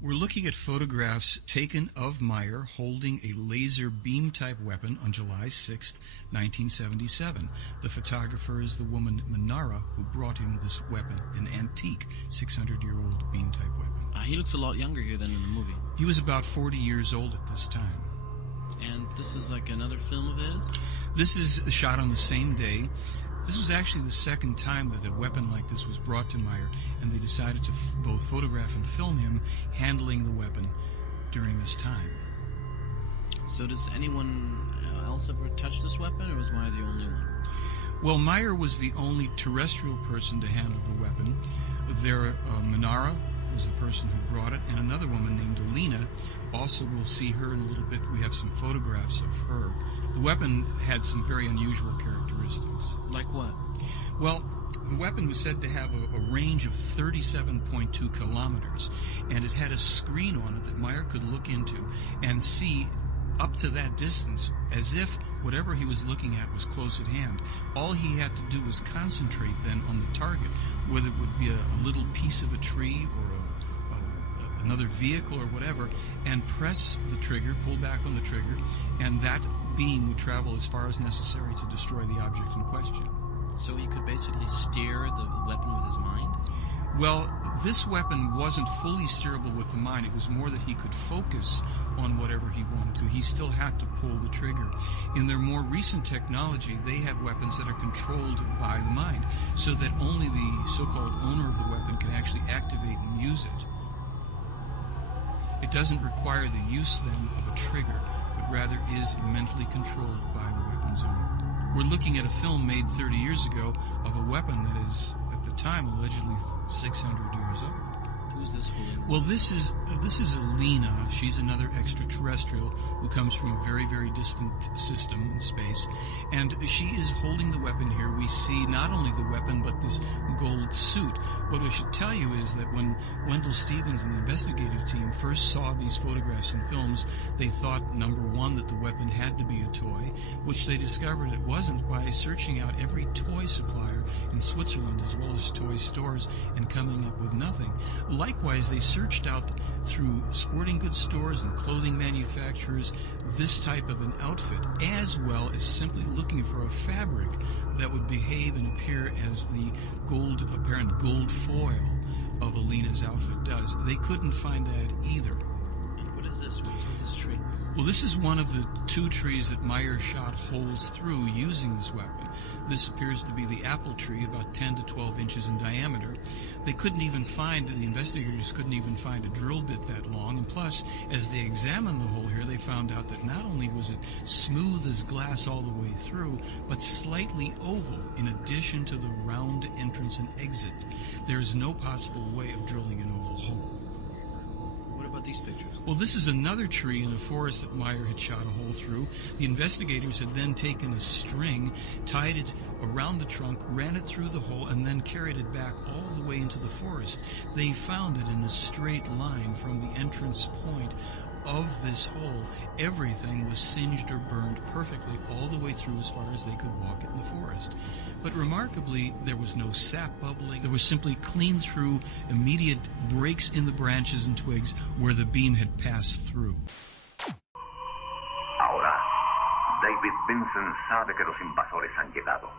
We're looking at photographs taken of Meier holding a laser beam-type weapon on July 6, 1977. The photographer is the woman Meier, who brought him this weapon, an antique 600-year-old beam-type weapon. He looks a lot younger here than in the movie. He was about 40 years old at this time. And this is like another film of his? This is shot on the same day. This was actually the second time that a weapon like this was brought to Meier, and they decided to both photograph and film him handling the weapon during this time. So does anyone else ever touch this weapon, or was Meier the only one? Well, Meier was the only terrestrial person to handle the weapon. Meier was the person who brought it, and another woman named Alina. Also, we'll see her in a little bit. We have some photographs of her. The weapon had some very unusual characteristics. Like what? Well, the weapon was said to have a range of 37.2 kilometers, and it had a screen on it that Meier could look into and see up to that distance as if whatever he was looking at was close at hand. All he had to do was concentrate then on the target, whether it would be a little piece of a tree or another vehicle or whatever, and press the trigger, pull back on the trigger, and that beam would travel as far as necessary to destroy the object in question. So he could basically steer the weapon with his mind? Well, this weapon wasn't fully steerable with the mind. It was more that he could focus on whatever he wanted to. He still had to pull the trigger. In their more recent technology, they have weapons that are controlled by the mind, so that only the so-called owner of the weapon can actually activate and use it. It doesn't require the use, then, of a trigger, but rather is mentally controlled by the weapon's owner. We're looking at a film made 30 years ago of a weapon that is, at the time, allegedly 600 years old. Who's this for? Well, this is Alina. She's another extraterrestrial who comes from a very, very distant system in space, and she is holding the weapon here. We see not only the weapon, but this gold suit. What I should tell you is that when Wendell Stevens and the investigative team first saw these photographs and films, they thought, number one, that the weapon had to be a toy, which they discovered it wasn't by searching out every toy supplier in Switzerland as well as toy stores and coming up with nothing. Likewise, they searched out through sporting goods stores and clothing manufacturers this type of an outfit, as well as simply looking for a fabric that would behave and appear as the apparent gold foil of Alina's outfit does. They couldn't find that either. And what is this? What's with this tree? Well, this is one of the two trees that Meier shot holes through using this weapon. This appears to be the apple tree, about 10 to 12 inches in diameter. The investigators couldn't even find a drill bit that long, and plus, as they examined the hole here, they found out that not only was it smooth as glass all the way through, but slightly oval, in addition to the round entrance and exit. There's no possible way of drilling an oval hole. What about these pictures? Well, this is another tree in a forest that Meier had shot a hole through. The investigators had then taken a string, tied it around the trunk, ran it through the hole, and then carried it back all the way into the forest. They found that in a straight line from the entrance point of this hole, everything was singed or burned perfectly all the way through as far as they could walk it in the forest. But remarkably, there was no sap bubbling. There was simply clean through, immediate breaks in the branches and twigs where the beam had passed through. Ahora, David Vincent sabe que los invasores han llegado.